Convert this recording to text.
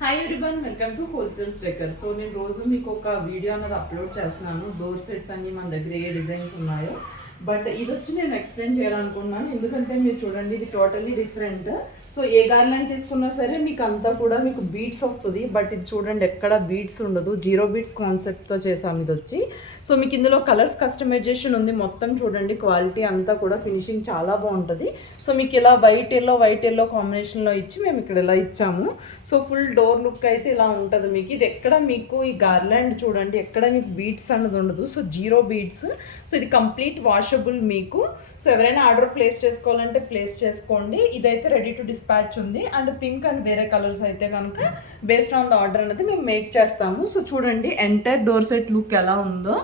Hi everyone, welcome to wholesales decor. So నేను రోజు మీకు ఒక వీడియో అనేది అప్లోడ్ చేస్తున్నాను. డోర్ సెట్స్ అన్ని మన దగ్గర ఏ డిజైన్స్ ఉన్నాయో, బట్ ఇది వచ్చి నేను ఎక్స్ప్లెయిన్ చేయాలనుకున్నాను. ఎందుకంటే మీరు చూడండి, ఇది టోటల్లీ డిఫరెంట్. సో ఏ గార్లెండ్ తీసుకున్నా సరే మీకు అంతా కూడా మీకు బీట్స్ వస్తుంది, బట్ ఇది చూడండి ఎక్కడ బీట్స్ ఉండదు. జీరో బీట్స్ కాన్సెప్ట్తో చేసాము ఇది వచ్చి. సో మీకు ఇందులో కలర్స్ కస్టమైజేషన్ ఉంది. మొత్తం చూడండి క్వాలిటీ అంతా కూడా ఫినిషింగ్ చాలా బాగుంటుంది. సో మీకు ఇలా వైట్ ఎల్లో కాంబినేషన్లో ఇచ్చి మేము ఇక్కడ ఇలా ఇచ్చాము. సో ఫుల్ డోర్ లుక్ అయితే ఇలా ఉంటుంది మీకు. ఇది ఎక్కడ మీకు ఈ గార్లాండ్ చూడండి ఎక్కడ మీకు బీట్స్ అన్నది ఉండదు. So zero beats. సో ఇది కంప్లీట్ వాషబుల్ మీకు. సో ఎవరైనా ఆర్డర్ ప్లేస్ చేసుకోవాలంటే ప్లేస్ చేసుకోండి. ఇదైతే రెడీ టు డిస్పాచ్ ఉంది. అండ్ పింక్ అండ్ వేరే కలర్స్ అయితే కనుక బేస్డ్ ఆన్ ద ఆర్డర్ అనేది మేము మేక్ చేస్తాము. సో చూడండి ఎంటైర్ డోర్ సెట్ లుక్ ఎలా ఉందో.